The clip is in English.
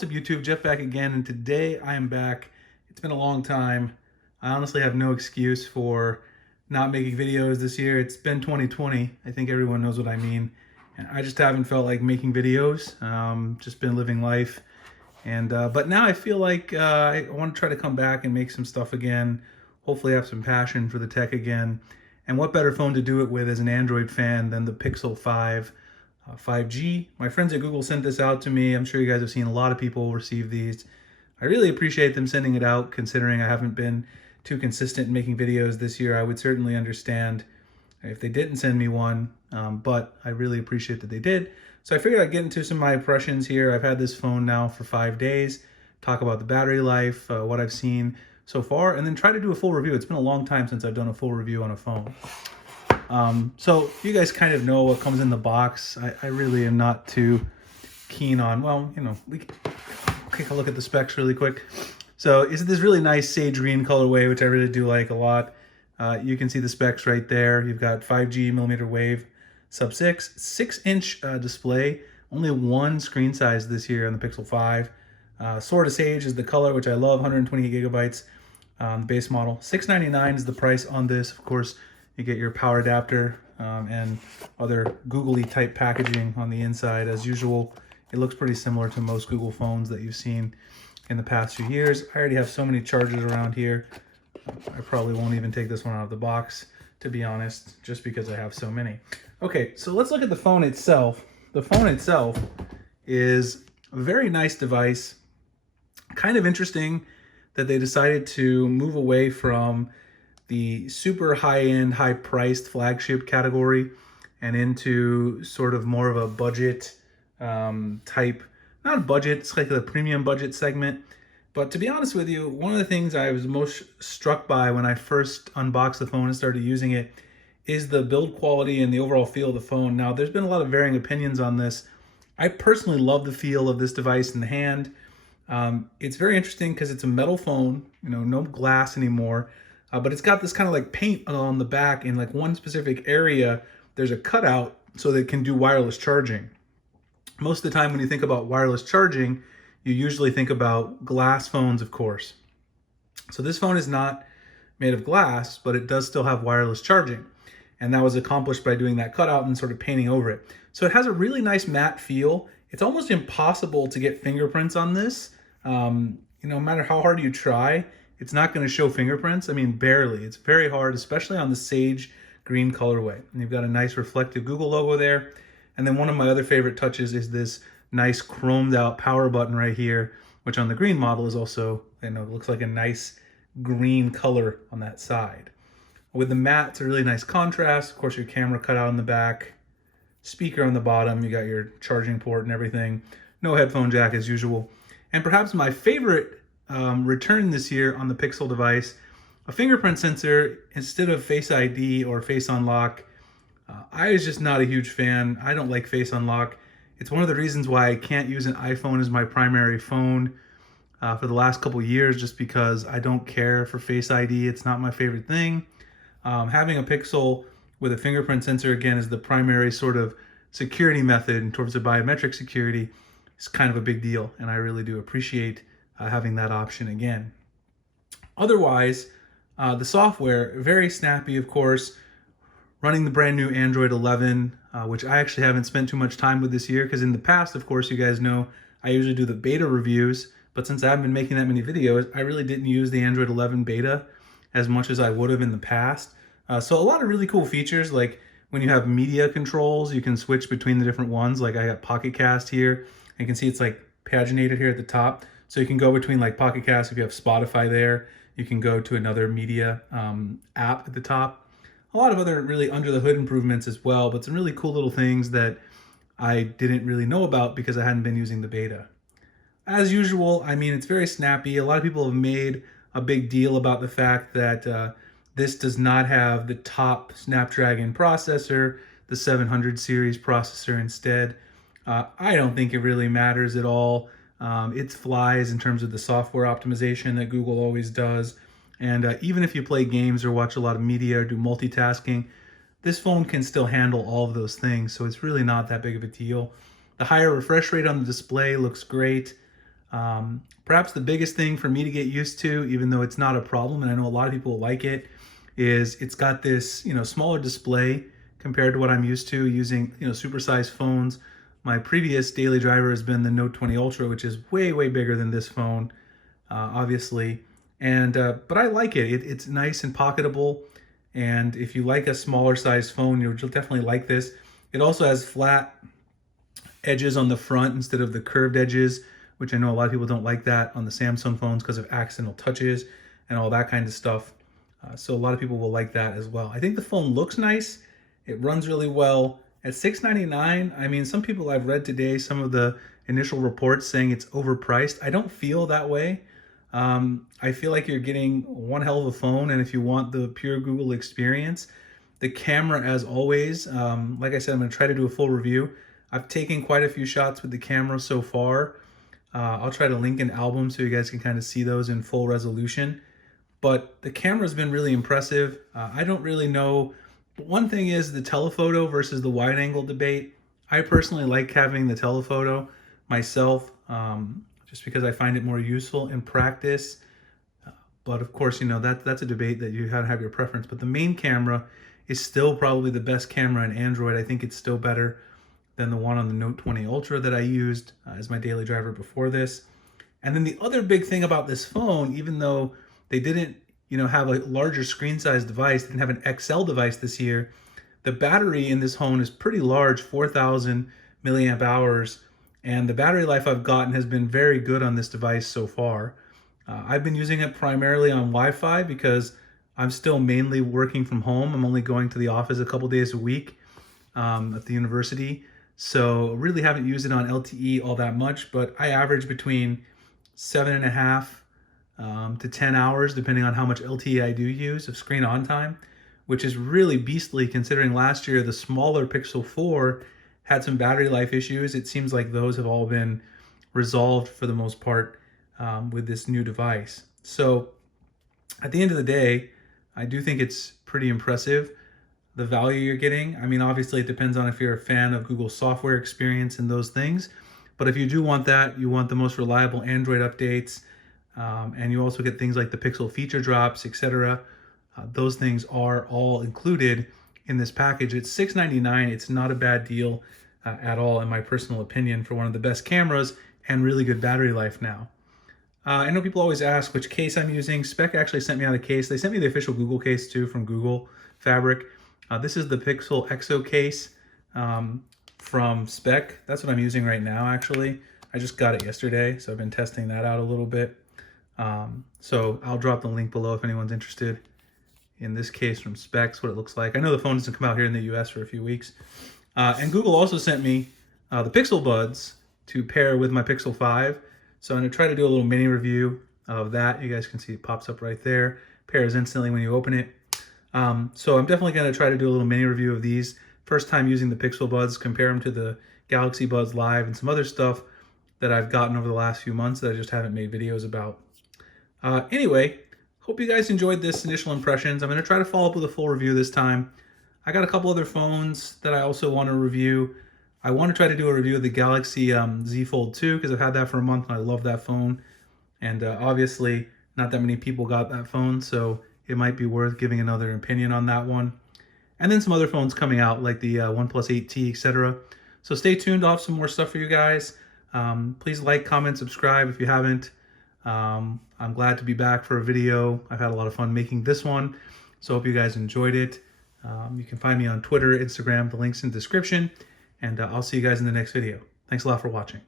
What's up YouTube, Jeff back again, and today I am back. It's been a long time. I honestly have no excuse for not making videos this year. It's been 2020. I think everyone knows what I mean. And I just haven't felt like making videos. Just been living life. But now I feel like I want to try to come back and make some stuff again. Hopefully have some passion for the tech again. And what better phone to do it with as an Android fan than the Pixel 5 5G. My friends at Google sent this out to me. I'm sure you guys have seen a lot of people receive these. I really appreciate them sending it out, considering I haven't been too consistent in making videos this year. I would certainly understand if they didn't send me one, but I really appreciate that they did. So I figured I'd get into some of my impressions here. I've had this phone now for 5 days, talk about the battery life, what I've seen so far, and then try to do a full review. It's been a long time since I've done a full review on a phone. So you guys kind of know what comes in the box. I really am not too keen on, well, you know, we can take a look at the specs really quick. So it's this really nice sage green colorway, which I really do like a lot. You can see the specs right there. You've got 5G millimeter wave sub 6-inch display, only one screen size this year on the Pixel 5. Sword of Sage is the color, which I love, 128 gigabytes on the base model. $699 is the price on this. Of course, you get your power adapter and other googly type packaging on the inside. As usual, it looks pretty similar to most Google phones that you've seen in the past few years. I already have so many chargers around here. I probably won't even take this one out of the box, to be honest, just because I have so many. Okay, so let's look at the phone itself. The phone itself is a very nice device. Kind of interesting that they decided to move away from the super high-end, high-priced flagship category and into sort of more of a budget type, not a budget, it's like the premium budget segment. But to be honest with you, one of the things I was most struck by when I first unboxed the phone and started using it is the build quality and the overall feel of the phone. Now, there's been a lot of varying opinions on this. I personally love the feel of this device in the hand. It's very interesting because it's a metal phone, you know, no glass anymore. But it's got this kind of like paint on the back in like one specific area. There's a cutout so that it can do wireless charging. Most of the time when you think about wireless charging, you usually think about glass phones, of course. So this phone is not made of glass, but it does still have wireless charging. And that was accomplished by doing that cutout and sort of painting over it. So it has a really nice matte feel. It's almost impossible to get fingerprints on this. No matter how hard you try, it's not going to show fingerprints. I mean, barely. It's very hard, especially on the sage green colorway. And you've got a nice reflective Google logo there. And then one of my other favorite touches is this nice chromed out power button right here, which on the green model is also, you know, looks like a nice green color on that side. With the matte, it's a really nice contrast. Of course, your camera cut out on the back, speaker on the bottom. You got your charging port and everything. No headphone jack as usual. And perhaps my favorite return this year on the Pixel device, a fingerprint sensor instead of Face ID or Face Unlock. I was just not a huge fan. I don't like Face Unlock. It's one of the reasons why I can't use an iPhone as my primary phone for the last couple years, just because I don't care for Face ID. It's not my favorite thing. Having a Pixel with a fingerprint sensor, again, is the primary sort of security method in terms of biometric security. It's kind of a big deal, and I really do appreciate having that option again. Otherwise, the software, very snappy, of course, running the brand new Android 11, which I actually haven't spent too much time with this year, because in the past, of course, you guys know, I usually do the beta reviews, but since I haven't been making that many videos, I really didn't use the Android 11 beta as much as I would have in the past. So a lot of really cool features, like when you have media controls, you can switch between the different ones. Like I got Pocket Cast here, and you can see it's like paginated here at the top. So you can go between like Pocket Cast, if you have Spotify there, you can go to another media app at the top. A lot of other really under the hood improvements as well, but some really cool little things that I didn't really know about because I hadn't been using the beta. As usual, I mean, it's very snappy. A lot of people have made a big deal about the fact that this does not have the top Snapdragon processor, the 700 series processor instead. I don't think it really matters at all. It flies in terms of the software optimization that Google always does. And even if you play games or watch a lot of media or do multitasking, this phone can still handle all of those things. So it's really not that big of a deal. The higher refresh rate on the display looks great. Perhaps the biggest thing for me to get used to, even though it's not a problem, and I know a lot of people like it, is it's got this, smaller display compared to what I'm used to using, supersized phones. My previous daily driver has been the Note 20 Ultra, which is way, way bigger than this phone, obviously. And but I like it. It's nice and pocketable. And if you like a smaller size phone, you'll definitely like this. It also has flat edges on the front instead of the curved edges, which I know a lot of people don't like that on the Samsung phones because of accidental touches and all that kind of stuff. So a lot of people will like that as well. I think the phone looks nice. It runs really well. At $699, I mean, some people I've read today, some of the initial reports saying it's overpriced. I don't feel that way. I feel like you're getting one hell of a phone, and if you want the pure Google experience, the camera, as always, like I said, I'm going to try to do a full review. I've taken quite a few shots with the camera so far. I'll try to link an album so you guys can kind of see those in full resolution. But the camera's been really impressive. I don't really know. But one thing is the telephoto versus the wide angle debate. I personally like having the telephoto myself, just because I find it more useful in practice. But of course, that's a debate that you have to have your preference. But the main camera is still probably the best camera in Android. I think it's still better than the one on the Note 20 Ultra that I used as my daily driver before this. And then the other big thing about this phone, even though they didn't, have a larger screen size device, they didn't have an XL device this year, the battery in this phone is pretty large, 4,000 milliamp hours. And the battery life I've gotten has been very good on this device so far. I've been using it primarily on Wi-Fi because I'm still mainly working from home. I'm only going to the office a couple days a week at the university. So really haven't used it on LTE all that much, but I average between 7.5 to 10 hours, depending on how much LTE I do use of screen on time, which is really beastly considering last year the smaller Pixel 4 had some battery life issues. It seems like those have all been resolved for the most part with this new device. So at the end of the day, I do think it's pretty impressive, the value you're getting. I mean, obviously it depends on if you're a fan of Google software experience and those things. But if you do want that, you want the most reliable Android updates, and you also get things like the Pixel feature drops, etc. Those things are all included in this package. It's $699. It's not a bad deal at all, in my personal opinion, for one of the best cameras and really good battery life now. I know people always ask which case I'm using. Spec actually sent me out a case. They sent me the official Google case too from Google Fabric. This is the Pixel EXO case from Spec. That's what I'm using right now, actually. I just got it yesterday, so I've been testing that out a little bit. So I'll drop the link below if anyone's interested in this case from Specs, what it looks like. I know the phone doesn't come out here in the US for a few weeks. And Google also sent me the Pixel Buds to pair with my Pixel 5. So I'm going to try to do a little mini review of that. You guys can see it pops up right there. Pairs instantly when you open it. So I'm definitely going to try to do a little mini review of these. First time using the Pixel Buds, compare them to the Galaxy Buds Live and some other stuff that I've gotten over the last few months that I just haven't made videos about. Anyway, hope you guys enjoyed this initial impressions. I'm going to try to follow up with a full review this time. I got a couple other phones that I also want to review. I want to try to do a review of the Galaxy Z Fold 2 because I've had that for a month and I love that phone. And obviously, not that many people got that phone, so it might be worth giving another opinion on that one. And then some other phones coming out like the OnePlus 8T, etc. So stay tuned. I'll have some more stuff for you guys. Please like, comment, subscribe if you haven't. I'm glad to be back for a video. I've had a lot of fun making this one, so hope you guys enjoyed it. You can find me on Twitter, Instagram, the link's in the description, and I'll see you guys in the next video. Thanks a lot for watching.